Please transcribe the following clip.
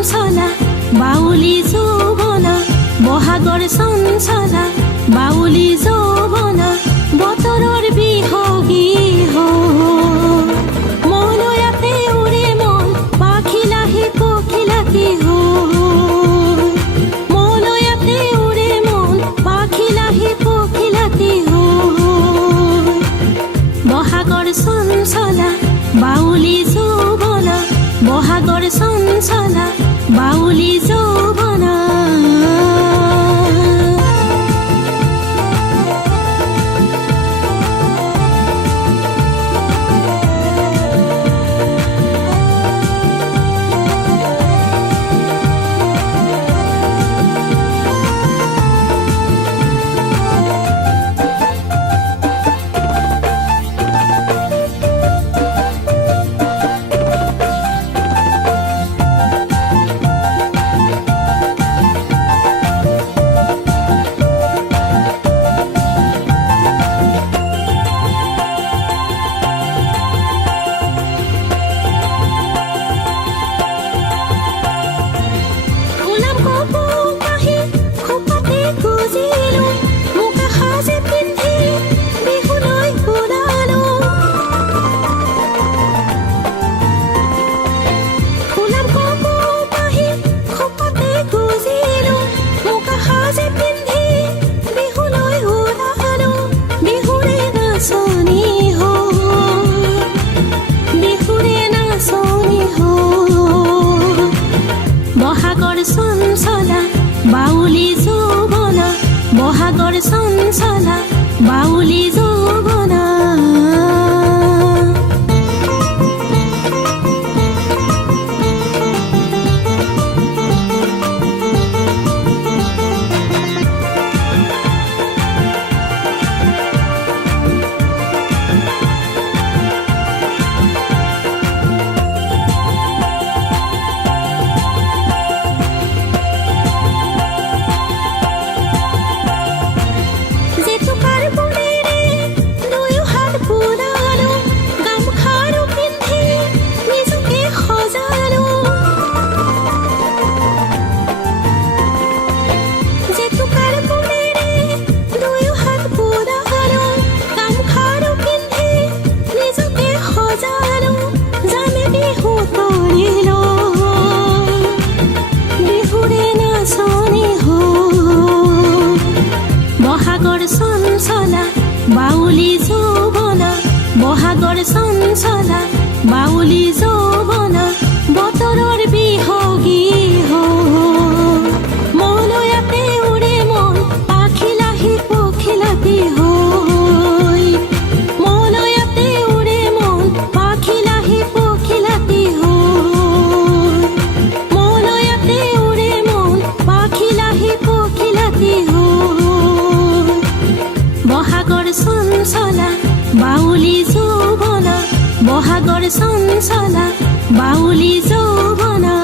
চঞ্চলা বাউলি যৌৱনা বহাগৰ চঞ্চলা বাউলি যৌৱনা বতৰৰ বিহগী হৈ মনয়াতে উৰে মন পাখিলাহি পখিলাতি হৈ মনয়াতে উৰে মন পাখিলাহি পখিলাতি হৈ বহাগৰ চঞ্চলা বাউলি যৌৱনা বহাগৰ চঞ্চলা বাউলি যৌৱনা বহাগৰ চঞ্চলা বাউলি যৌৱনা বহাগৰ চঞ্চলা বাউলি যৌৱনা বহাগৰ চঞ্চলা বাউলি যৌৱনা বহাগৰ চঞ্চলা বাউলি যৌৱনা বতৰৰ বিহগী হৈ মনয়াতে উৰে মন পাখিলাহি পখিলাতি হৈ মনয়াতে উৰে মন পাখিলাহি পখিলাতি হৈ মনয়াতে উৰে মন পাখিলাহি পখিলাতি হৈ বহাগৰ চঞ্চলা বাউলি যৌৱনা বহাগৰ চঞ্চলা বাউলি যৌৱনা